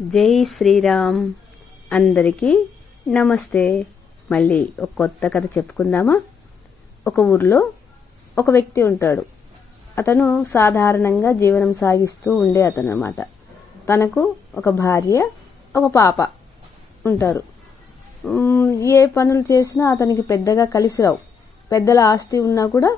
జై శ్రీరామ్. అందరికీ నమస్తే. మళ్ళీ ఒక కొత్త కథ చెప్పుకుందామా? ఒక ఊర్లో ఒక వ్యక్తి ఉంటాడు. అతను సాధారణంగా జీవనం సాగిస్తూ ఉండే అతను అన్నమాట. తనకు ఒక భార్య, ఒక పాప ఉంటారు. ఏ పనులు చేసినా అతనికి పెద్దగా కలిసి రావు. పెద్దల ఆస్తి ఉన్నా కూడా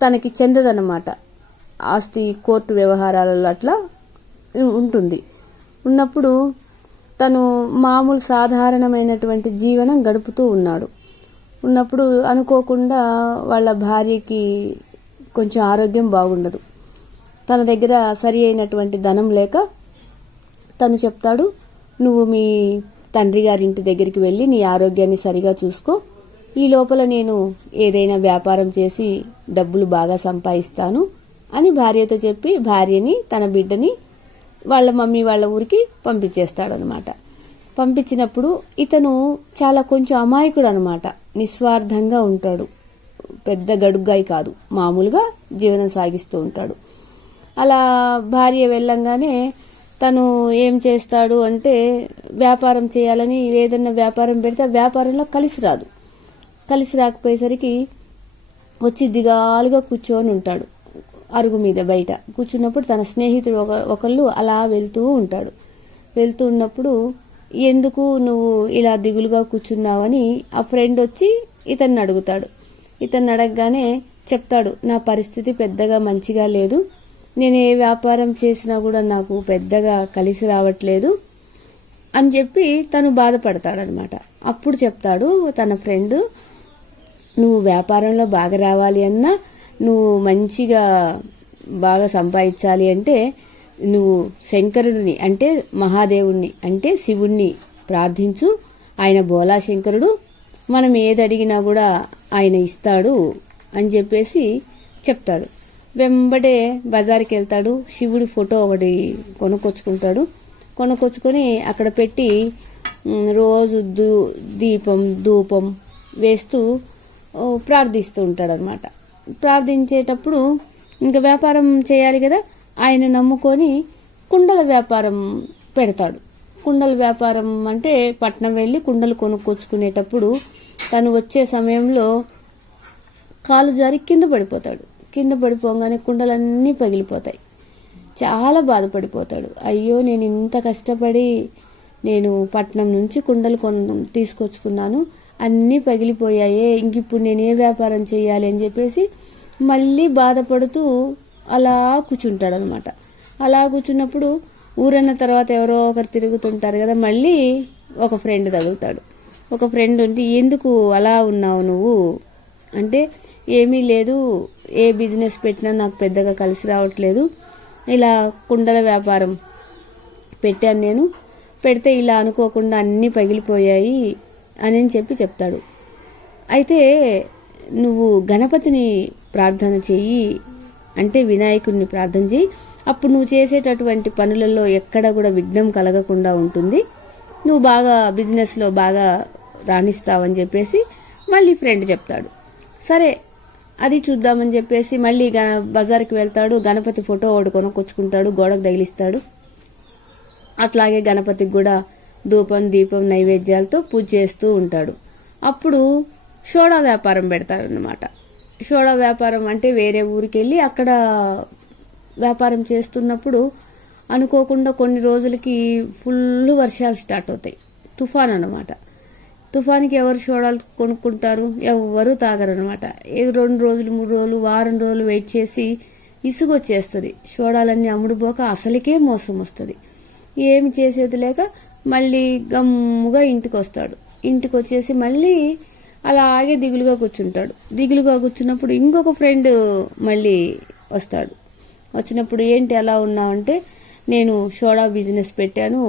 తనకి చెందదన్నమాట. ఆస్తి కోర్టు వ్యవహారాలలో అట్లా ఉంటుంది. ఉన్నప్పుడు తను మామూలు సాధారణమైనటువంటి జీవనం గడుపుతూ ఉన్నప్పుడు అనుకోకుండా వాళ్ళ భార్యకి కొంచెం ఆరోగ్యం బాగుండదు. తన దగ్గర సరి అయినటువంటి ధనం లేక తను చెప్తాడు, నువ్వు మీ తండ్రి గారి ఇంటి దగ్గరికి వెళ్ళి నీ ఆరోగ్యాన్ని సరిగా చూసుకో, ఈ లోపల నేను ఏదైనా వ్యాపారం చేసి డబ్బులు బాగా సంపాదిస్తాను అని భార్యతో చెప్పి భార్యని తన బిడ్డని వాళ్ళ మమ్మీ వాళ్ళ ఊరికి పంపించేస్తాడనమాట. పంపించినప్పుడు ఇతను చాలా కొంచెం అమాయకుడు అనమాట. నిస్వార్థంగా ఉంటాడు. పెద్ద గడుగ్గాయి కాదు, మామూలుగా జీవనం సాగిస్తూ ఉంటాడు. అలా భార్య వెళ్ళంగానే తను ఏం చేస్తాడు అంటే వ్యాపారం చేయాలని ఏదన్నా వ్యాపారం పెడితే వ్యాపారంలో కలిసి రాకపోయేసరికి వచ్చి దిగాలుగా కూర్చొని ఉంటాడు. అరుగు మీద బయట కూర్చున్నప్పుడు తన స్నేహితుడు ఒకళ్ళు అలా వెళ్తూ ఉన్నప్పుడు ఎందుకు నువ్వు ఇలా దిగులుగా కూర్చున్నావని ఆ ఫ్రెండ్ వచ్చి ఇతన్ని అడుగుతాడు. ఇతన్ని అడగగానే చెప్తాడు, నా పరిస్థితి పెద్దగా మంచిగా లేదు, నేను ఏ వ్యాపారం చేసినా కూడా నాకు పెద్దగా కలిసి రావట్లేదు అని చెప్పి తను బాధపడతాడనమాట. అప్పుడు చెప్తాడు తన ఫ్రెండ్, నువ్వు వ్యాపారంలో బాగా రావాలి అన్నా, నువ్వు మంచిగా బాగా సంపాదించాలి అంటే నువ్వు శంకరుడిని అంటే మహాదేవుణ్ణి అంటే శివుణ్ణి ప్రార్థించు. ఆయన బోలా శంకరుడు, మనం ఏది అడిగినా కూడా ఆయన ఇస్తాడు అని చెప్పేసి చెప్తాడు. వెంబడే బజార్కి వెళ్తాడు. శివుడి ఫోటో ఒకటి కొనుక్కొచ్చుకొని అక్కడ పెట్టి రోజు దీపం ధూపం వేస్తూ ప్రార్థిస్తూ ఉంటాడనమాట. ప్రార్థించేటప్పుడు ఇంకా వ్యాపారం చేయాలి కదా, ఆయన నమ్ముకొని కుండల వ్యాపారం పెడతాడు. కుండల వ్యాపారం అంటే పట్నం వెళ్ళి కుండలు కొనుక్కొచ్చుకునేటప్పుడు తను వచ్చే సమయంలో కాలు జారి కింద పడిపోగానే కుండలన్నీ పగిలిపోతాయి. చాలా బాధపడిపోతాడు. అయ్యో, నేను ఇంత కష్టపడి నేను పట్నం నుంచి కుండలు తీసుకొచ్చుకున్నాను, అన్నీ పగిలిపోయాయే, ఇంక ఇప్పుడు నేను ఏ వ్యాపారం చేయాలి అని చెప్పేసి మళ్ళీ బాధపడుతూ అలా కూర్చుంటాడనమాట. అలా కూర్చున్నప్పుడు ఊరన్న తర్వాత ఎవరో ఒకరు తిరుగుతుంటారు కదా, మళ్ళీ ఒక ఫ్రెండ్ తగులుతాడు. ఒక ఫ్రెండ్ ఉంటే, ఎందుకు అలా ఉన్నావు నువ్వు అంటే, ఏమీ లేదు, ఏ బిజినెస్ పెట్టినా నాకు పెద్దగా కలిసి రావట్లేదు, ఇలా కుండల వ్యాపారం పెట్టాను, నేను పెడితే ఇలా అనుకోకుండా అన్నీ పగిలిపోయాయి అని చెప్తాడు. అయితే నువ్వు గణపతిని ప్రార్థన చెయ్యి అంటే వినాయకుడిని ప్రార్థన చెయ్యి, అప్పుడు నువ్వు చేసేటటువంటి పనులలో ఎక్కడ కూడా విఘ్నం కలగకుండా ఉంటుంది, నువ్వు బాగా బిజినెస్లో బాగా రాణిస్తావని చెప్పేసి మళ్ళీ ఫ్రెండ్ చెప్తాడు. సరే అది చూద్దామని చెప్పేసి మళ్ళీ బజార్కి వెళ్తాడు. గణపతి ఫోటో ఒకటి కొనుక్కొచ్చుకుంటాడు, గోడకు తగిలిస్తాడు. అట్లాగే గణపతికి కూడా ధూపం దీపం నైవేద్యాలతో పూజ చేస్తూ ఉంటాడు. అప్పుడు సోడా వ్యాపారం పెడతాడనమాట. సోడా వ్యాపారం అంటే వేరే ఊరికి వెళ్ళి అక్కడ వ్యాపారం చేస్తున్నప్పుడు అనుకోకుండా కొన్ని రోజులకి ఫుల్ వర్షాలు స్టార్ట్ అవుతాయి. తుఫాన్ అనమాట. తుఫాన్కి ఎవరు సోడాలు కొనుక్కుంటారు? ఎవరు తాగరనమాట. 2 రోజులు 3 రోజులు వారం రోజులు వెయిట్ చేసి ఇసుగొచ్చేస్తుంది. సోడాలన్నీ అమ్ముడుపోక అసలుకే మోసం వస్తుంది. ఏమి చేసేది లేక మళ్ళీ గమ్ముగా ఇంటికి వస్తాడు. ఇంటికి వచ్చేసి మళ్ళీ అలాగే దిగులుగా కూర్చున్నప్పుడు ఇంకొక ఫ్రెండ్ మళ్ళీ వస్తాడు. వచ్చినప్పుడు ఏంటి అలా ఉన్నావంటే, నేను సోడా బిజినెస్ పెట్టాను,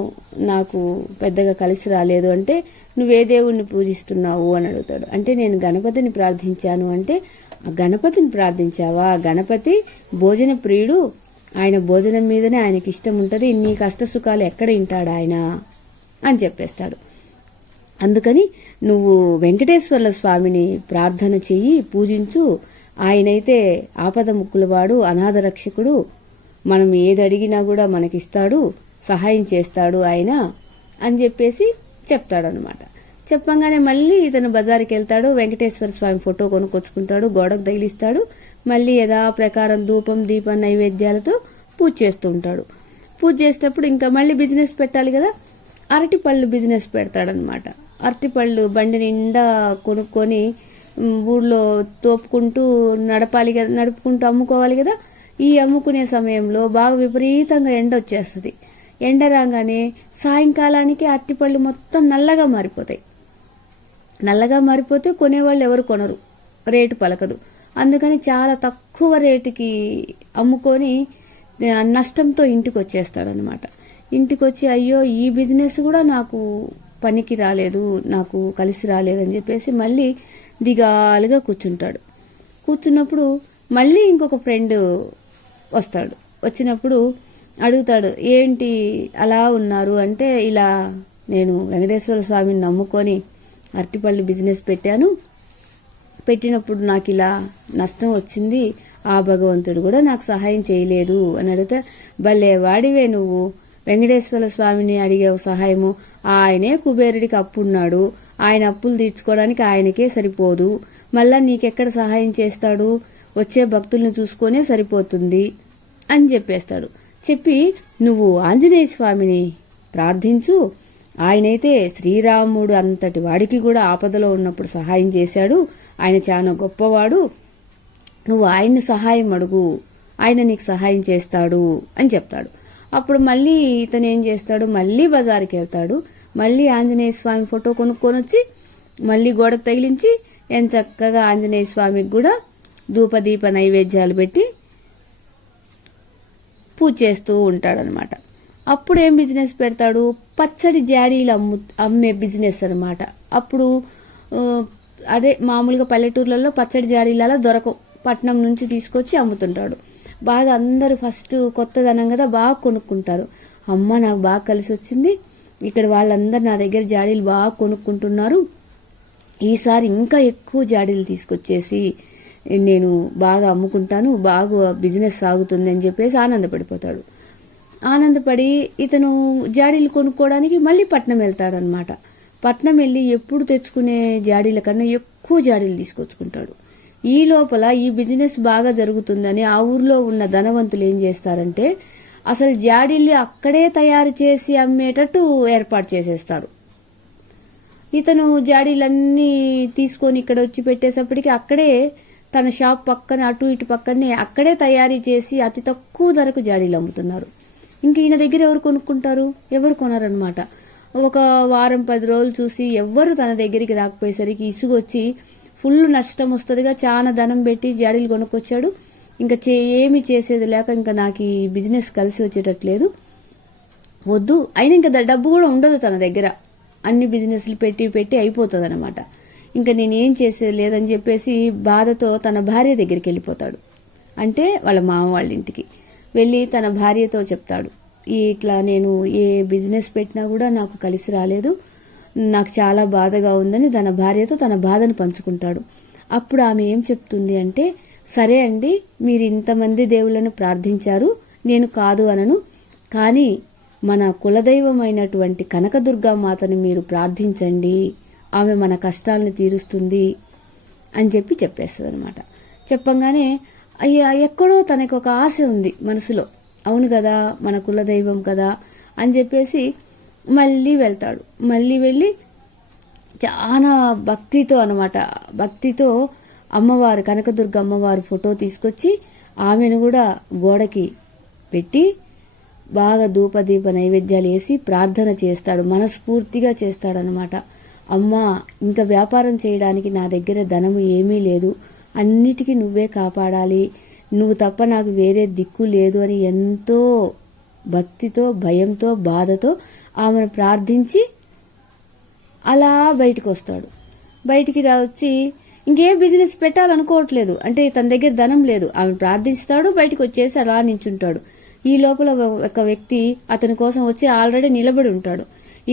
నాకు పెద్దగా కలిసి రాలేదు అంటే, నువ్వే దేవుణ్ణి పూజిస్తున్నావు అని అడుగుతాడు. అంటే నేను గణపతిని ప్రార్థించాను అంటే, ఆ గణపతిని ప్రార్థించావా? గణపతి భోజన ప్రియుడు, ఆయన భోజనం మీదనే ఆయనకి ఇష్టం ఉంటుంది, నీ కష్ట సుఖాలు ఎక్కడ వింటాడు ఆయన అని చెప్పేస్తాడు. అందుకని నువ్వు వెంకటేశ్వర్ల స్వామిని ప్రార్థన చెయ్యి, పూజించు, ఆయనైతే ఆపద ముక్కులవాడు, అనాథ రక్షకుడు, మనం ఏది అడిగినా కూడా మనకిస్తాడు, సహాయం చేస్తాడు ఆయన అని చెప్పేసి చెప్తాడనమాట. చెప్పంగానే మళ్ళీ ఇతను బజార్కి వెళ్తాడు, వెంకటేశ్వర స్వామి ఫోటో కొనుక్కొచ్చుకుంటాడు, గోడకు తగిలిస్తాడు. మళ్ళీ యథాప్రకారం ధూపం దీపం నైవేద్యాలతో పూజ చేస్తూ ఉంటాడు. పూజ చేసేటప్పుడు ఇంకా మళ్ళీ బిజినెస్ పెట్టాలి కదా, అరటిపళ్ళు బిజినెస్ పెడతాడనమాట. అరటిపళ్ళు బండి నిండా కొనుక్కొని ఊర్లో తోపుకుంటూ నడుపుకుంటూ అమ్ముకోవాలి కదా. ఈ అమ్ముకునే సమయంలో బాగా విపరీతంగా ఎండ వచ్చేస్తుంది. ఎండ రాగానే సాయంకాలానికి అరటిపళ్ళు మొత్తం నల్లగా మారిపోతాయి. నల్లగా మారిపోతే కొనేవాళ్ళు ఎవరు కొనరు, రేటు పలకదు. అందుకని చాలా తక్కువ రేటుకి అమ్ముకొని నష్టంతో ఇంటికి వచ్చేస్తాడనమాట. ఇంటికి వచ్చి అయ్యో ఈ బిజినెస్ కూడా నాకు పనికి రాలేదు, నాకు కలిసి రాలేదని చెప్పేసి మళ్ళీ దిగాలుగా కూర్చుంటాడు. కూర్చున్నప్పుడు మళ్ళీ ఇంకొక ఫ్రెండ్ వస్తాడు. వచ్చినప్పుడు అడుగుతాడు, ఏంటి అలా ఉన్నారు అంటే, ఇలా నేను వెంకటేశ్వర స్వామిని నమ్ముకొని అరటిపళ్ళు బిజినెస్ పెట్టినప్పుడు నాకు ఇలా నష్టం వచ్చింది, ఆ భగవంతుడు కూడా నాకు సహాయం చేయలేదు అని అడిగితే, భలే వాడివే నువ్వు, వెంకటేశ్వర స్వామిని అడిగావు సహాయము, ఆయనే కుబేరుడికి అప్పున్నాడు, ఆయన అప్పులు తీర్చుకోవడానికి ఆయనకే సరిపోదు, మళ్ళా నీకెక్కడ సహాయం చేస్తాడు, వచ్చే భక్తుల్ని చూసుకొనే సరిపోతుంది అని చెప్పేస్తాడు. చెప్పి నువ్వు ఆంజనేయ స్వామిని ప్రార్థించు, ఆయనైతే శ్రీరాముడు అంతటి వాడికి కూడా ఆపదలో ఉన్నప్పుడు సహాయం చేశాడు, ఆయన చాలా గొప్పవాడు, నువ్వు ఆయన్ని సహాయం అడుగు, ఆయన నీకు సహాయం చేస్తాడు అని చెప్తాడు. అప్పుడు మళ్ళీ ఇతను ఏం చేస్తాడు, మళ్ళీ బజార్కి వెళ్తాడు. మళ్ళీ ఆంజనేయ స్వామి ఫోటో కొనుక్కొని వచ్చి మళ్ళీ గోడకు తగిలించి చక్కగా ఆంజనేయ స్వామికి కూడా ధూపదీప నైవేద్యాలు పెట్టి పూజ చేస్తూ ఉంటాడనమాట. అప్పుడు ఏం బిజినెస్ పెడతాడు, పచ్చడి జాడీలు అమ్మే బిజినెస్ అనమాట. అప్పుడు అదే మామూలుగా పల్లెటూర్లలో పచ్చడి జాడీలలో దొరకవు, పట్నం నుంచి తీసుకొచ్చి అమ్ముతుంటాడు. బాగా అందరూ ఫస్ట్ కొత్తదనం కదా బాగా కొనుక్కుంటారు. అమ్మ నాకు బాగా కలిసి వచ్చింది, ఇక్కడ వాళ్ళందరూ నా దగ్గర జాడీలు బాగా కొనుక్కుంటున్నారు, ఈసారి ఇంకా ఎక్కువ జాడీలు తీసుకొచ్చేసి నేను బాగా అమ్ముకుంటాను, బాగా బిజినెస్ సాగుతుంది అని చెప్పేసి ఆనందపడిపోతాడు. ఆనందపడి ఇతను జాడీలు కొనుక్కోవడానికి మళ్ళీ పట్నం వెళ్తాడనమాట. పట్నం వెళ్ళి ఎప్పుడు తెచ్చుకునే జాడీల కన్నా ఎక్కువ జాడీలు తీసుకొచ్చుకుంటాడు. ఈ లోపల ఈ బిజినెస్ బాగా జరుగుతుందని ఆ ఊర్లో ఉన్న ధనవంతులు ఏం చేస్తారంటే అసలు జాడీలు అక్కడే తయారు చేసి అమ్మేటట్టు ఏర్పాటు చేసేస్తారు. ఇతను జాడీలన్నీ తీసుకొని ఇక్కడ వచ్చి పెట్టేసప్పటికి అక్కడే తన షాప్ పక్కన అటు ఇటు పక్కనే అక్కడే తయారీ చేసి అతి తక్కువ ధరకు జాడీలు అమ్ముతున్నారు. ఇంక ఈయన దగ్గర ఎవరు కొనుక్కుంటారు, ఎవరు కొనరనమాట. ఒక వారం 10 రోజులు చూసి ఎవ్వరు తన దగ్గరికి రాకపోయేసరికి ఇసుగొచ్చి ఫుల్ నష్టం వస్తుందిగా చాలా ధనం పెట్టి జాడీలు కొనుక్కొచ్చాడు. ఇంకా ఏమి చేసేది లేక ఇంకా నాకు ఈ బిజినెస్ కలిసి వచ్చేటట్లేదు, వద్దు, అయినా ఇంకా డబ్బు కూడా ఉండదు తన దగ్గర, అన్ని బిజినెస్లు పెట్టి అయిపోతుంది అనమాట. ఇంకా నేనేం చేసేది లేదని చెప్పేసి బాధతో తన భార్య దగ్గరికి వెళ్ళిపోతాడు. అంటే వాళ్ళ మామ వాళ్ళ ఇంటికి వెళ్ళి తన భార్యతో చెప్తాడు, ఇట్లా నేను ఏ బిజినెస్ పెట్టినా కూడా నాకు కలిసి రాలేదు, నాకు చాలా బాధగా ఉందని తన భార్యతో తన బాధను పంచుకుంటాడు. అప్పుడు ఆమె ఏం చెప్తుంది అంటే, సరే అండి, మీరు ఇంతమంది దేవుళ్ళను ప్రార్థించారు, నేను కాదు అనను, కానీ మన కులదైవమైనటువంటి కనకదుర్గామాతను మీరు ప్రార్థించండి, ఆమె మన కష్టాలను తీరుస్తుంది అని చెప్పేస్తుంది అనమాట. చెప్పంగానే అయ్యా ఎక్కడో తనకు ఒక ఆశ ఉంది మనసులో, అవును కదా మన కులదైవం కదా అని చెప్పేసి మళ్ళీ వెళ్తాడు. మళ్ళీ వెళ్ళి చాలా భక్తితో అనమాట, భక్తితో అమ్మవారు కనకదుర్గ అమ్మవారు ఫోటో తీసుకొచ్చి ఆమెను కూడా గోడకి పెట్టి బాగా ధూపదీప నైవేద్యాలు వేసి ప్రార్థన చేస్తాడు, మనస్ఫూర్తిగా చేస్తాడనమాట. అమ్మా, ఇంకా వ్యాపారం చేయడానికి నా దగ్గర ధనము ఏమీ లేదు, అన్నిటికీ నువ్వే కాపాడాలి, నువ్వు తప్ప నాకు వేరే దిక్కు లేదు అని ఎంతో భక్తితో భయంతో బాధతో ఆమెను ప్రార్థించి అలా బయటకు వస్తాడు. బయటికి వచ్చి ఇంకేం బిజినెస్ పెట్టాలనుకోవట్లేదు, అంటే తన దగ్గర ధనం లేదు, ఆమె ప్రార్థిస్తాడు, బయటకు వచ్చేసి అలా నించుంటాడు. ఈ లోపల ఒక వ్యక్తి అతని కోసం వచ్చి ఆల్రెడీ నిలబడి ఉంటాడు.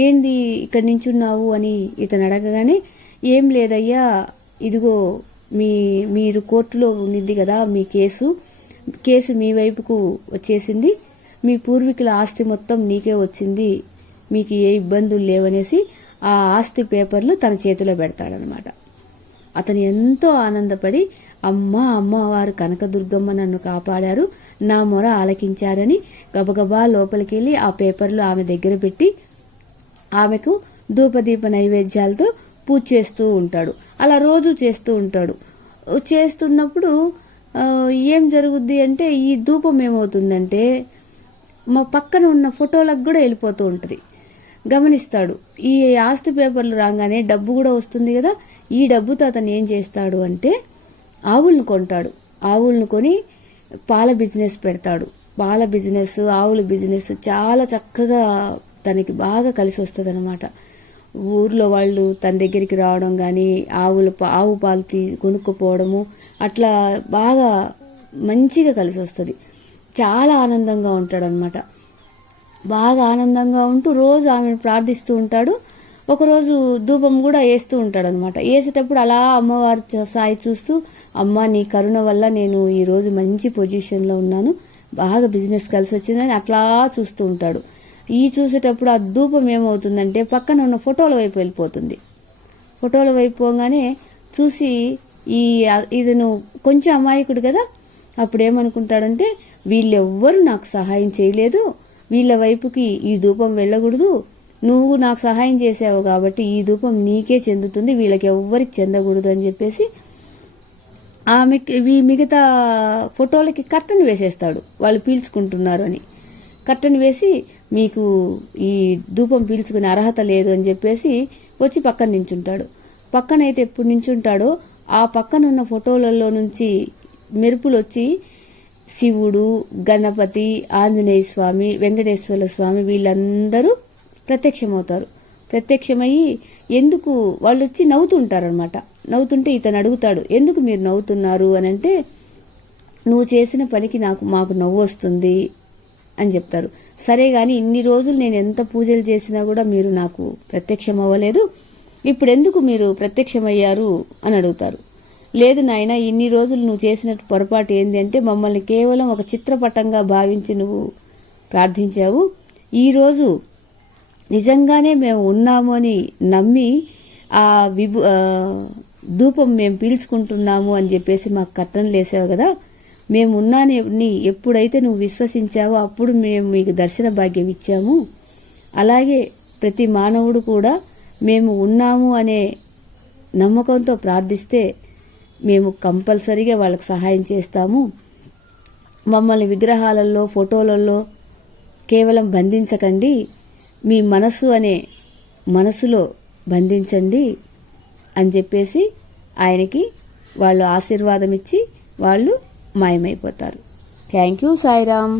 ఏంది ఇక్కడ నించున్నావు అని ఇతను అడగగానే, ఏం లేదయ్యా, ఇదిగో మీరు కోర్టులో ఉన్నింది కదా మీ కేసు మీ వైపుకు వచ్చేసింది, మీ పూర్వీకుల ఆస్తి మొత్తం నీకే వచ్చింది, మీకు ఏ ఇబ్బందులు లేవనేసి ఆ ఆస్తి పేపర్లు తన చేతిలో పెడతాడనమాట. అతను ఎంతో ఆనందపడి, అమ్మవారు కనకదుర్గమ్మ నన్ను కాపాడారు, నా మొర ఆలకించారని గబగబా లోపలికి వెళ్ళి ఆ పేపర్లు ఆమె దగ్గర పెట్టి ఆమెకు ధూపదీప నైవేద్యాలతో పూజ చేస్తూ ఉంటాడు. అలా రోజు చేస్తూ ఉంటాడు. చేస్తున్నప్పుడు ఏం జరుగుద్ది అంటే, ఈ ధూపం ఏమవుతుందంటే మా పక్కన ఉన్న ఫోటోలకు కూడా వెళ్ళిపోతూ ఉంటుంది. గమనిస్తాడు. ఈ ఆస్తి పేపర్లు రాగానే డబ్బు కూడా వస్తుంది కదా, ఈ డబ్బుతో అతను ఏం చేస్తాడు అంటే ఆవులను కొంటాడు. ఆవులను కొని పాల బిజినెస్ పెడతాడు. పాల బిజినెస్, ఆవుల బిజినెస్ చాలా చక్కగా తనకి బాగా కలిసి వస్తుంది అనమాట. ఊర్లో వాళ్ళు తన దగ్గరికి రావడం కానీ, ఆవు పాలు కొనుక్కోపోవడము, అట్లా బాగా మంచిగా కలిసి వస్తుంది. చాలా ఆనందంగా ఉంటాడనమాట. బాగా ఆనందంగా ఉంటూ రోజు ఆమెను ప్రార్థిస్తూ ఉంటాడు. ఒకరోజు ధూపం కూడా వేస్తూ ఉంటాడనమాట. వేసేటప్పుడు అలా అమ్మవారి సాయి చూస్తూ, అమ్మ నీ కరుణ వల్ల నేను ఈరోజు మంచి పొజిషన్లో ఉన్నాను, బాగా బిజినెస్ కలిసి వచ్చిందని అట్లా చూస్తూ ఉంటాడు. ఈ చూసేటప్పుడు ఆ ధూపం ఏమవుతుందంటే పక్కన ఉన్న ఫోటోల వైపు వెళ్ళిపోతుంది. ఫోటోల వైపు పోగానే చూసి ఇతను కొంచెం అమాయకుడు కదా, అప్పుడు ఏమనుకుంటాడంటే వీళ్ళెవ్వరూ నాకు సహాయం చేయలేదు, వీళ్ళ వైపుకి ఈ ధూపం వెళ్ళకూడదు, నువ్వు నాకు సహాయం చేసావు కాబట్టి ఈ ధూపం నీకే చెందుతుంది, వీళ్ళకి ఎవ్వరికి చెందకూడదు అని చెప్పేసి మిగతా ఫోటోలకి కర్టన్ వేసేస్తాడు. వాళ్ళు పీల్చుకుంటున్నారు అని కర్టన్ వేసి, మీకు ఈ ధూపం పీల్చుకునే అర్హత లేదు అని చెప్పేసి వచ్చి పక్కన నించుంటాడు. పక్కనైతే ఎప్పుడు నించుంటాడో ఆ పక్కనున్న ఫోటోలలో నుంచి మెరుపులు వచ్చి శివుడు, గణపతి, ఆంజనేయ స్వామి, వెంకటేశ్వర స్వామి వీళ్ళందరూ ప్రత్యక్షమవుతారు. ప్రత్యక్షమయ్యి ఎందుకు వాళ్ళు వచ్చి నవ్వుతుంటారనమాట. నవ్వుతుంటే ఇతను అడుగుతాడు, ఎందుకు మీరు నవ్వుతున్నారు అని అంటే, నువ్వు చేసిన పనికి మాకు నవ్వు వస్తుంది అని చెప్తారు. సరే గాని ఇన్ని రోజులు నేను ఎంత పూజలు చేసినా కూడా మీరు నాకు ప్రత్యక్షం అవ్వలేదు, ఇప్పుడు ఎందుకు మీరు ప్రత్యక్షమయ్యారు అని అడుగుతారు. లేదు నాయన, ఇన్ని రోజులు నువ్వు చేసినట్టు పొరపాటు ఏంది అంటే మమ్మల్ని కేవలం ఒక చిత్రపటంగా భావించి నువ్వు ప్రార్థించావు. ఈరోజు నిజంగానే మేము ఉన్నాము అని నమ్మి ఆ ధూపం మేము పీల్చుకుంటున్నాము అని చెప్పేసి మాకు కర్టనలు వేసావు కదా, మేము ఉన్నాని ఎప్పుడైతే నువ్వు విశ్వసించావో అప్పుడు మేము మీకు దర్శన భాగ్యం ఇచ్చాము. అలాగే ప్రతి మానవుడు కూడా మేము ఉన్నాము అనే నమ్మకంతో ప్రార్థిస్తే మేము కంపల్సరీగా వాళ్ళకి సహాయం చేస్తాము. మమ్మల్ని విగ్రహాలలో, ఫోటోలలో కేవలం బంధించకండి, మీ మనసు అనే మనసులో బంధించండి అని చెప్పేసి ఆయనకి వాళ్ళు ఆశీర్వాదం ఇచ్చి వాళ్ళు మాయమైపోతారు. Thank you Sairam.